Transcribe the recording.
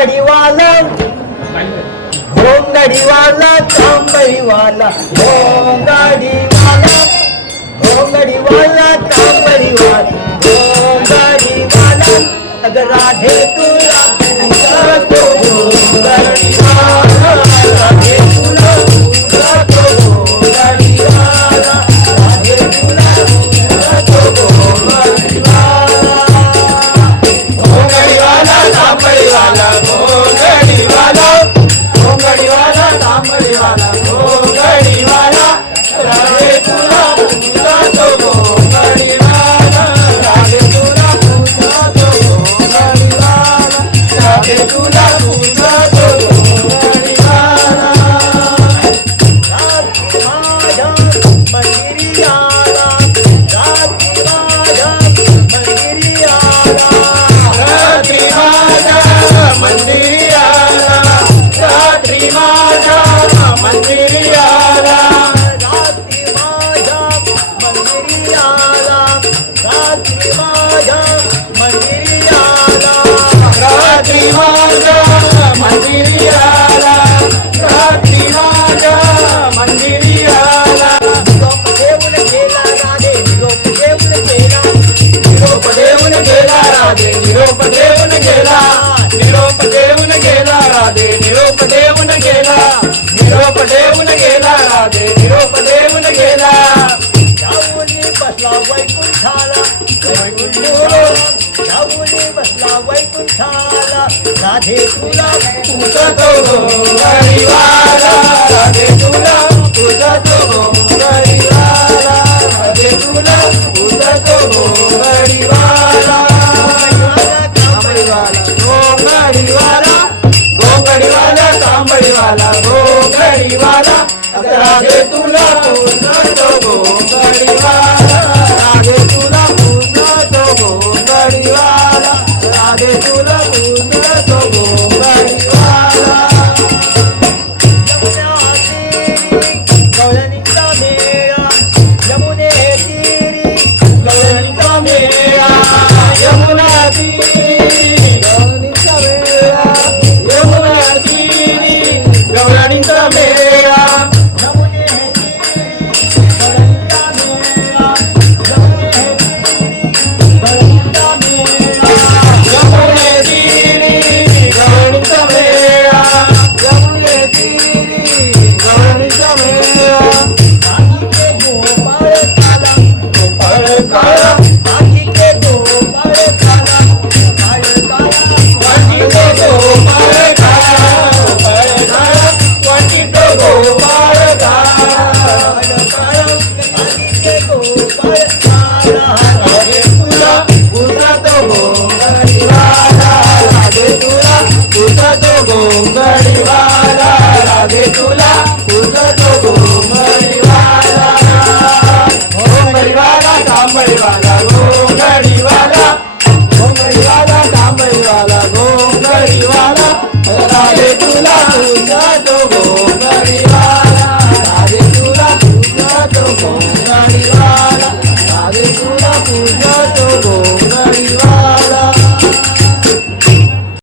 घोंगडीवाला घोंगडीवाला तांबडीवाला घोंगडीवाला घोंगडीवाला तांबडीवाला घोंगडीवाला अगर राधे तुला पूजा तो घोंगडीवाला राधे तुला पूजा तो घोंगडीवाला राधे तुला पूजा तो घोंगडीवाला घोंगडीवाला तांबडीवाला घोंगडीवाला घोंगडीवाला तांबडीवाला घोंगडीवाला राधे तुला पूजा तो घोंगडीवाला राधे तुला पूजा तो घोंगडीवाला राधे तुला पूजा तो घोंगडीवाला रात्री माझ्या मंदिरी आला रात्री माझ्या मंदिरी आला रात्री माझ्या मंदिरी आला रात्री माझ्या मंदिरी आला रात्री माझ्या मंदिरी आला रात्री माझ्या मंदिरी आला रात्री माझ्या मंदिरी आला रात्री माझ्या मंदिरी आला निरोप देऊन गेला राधे निरोप देऊन गेला निरोप देऊन गेला राधे निरोप देऊन गेला निरोप देऊन गेला राधे निरोप देऊन गेला निरोप देऊन गेला राधे निरोप देऊन गेला जाऊनी बसला वैकुंठाला जाऊनी बसला वैकुंठाला राधे तुला पूजतो घोंगडीवाला राधे तुला पूजतो घोंगडीवाला राधे तुला पूजतो घोंगडीवाला घोंगडीवाला घोंगडीवाला तांबडीवाला घोंगडीवाला राधे तुला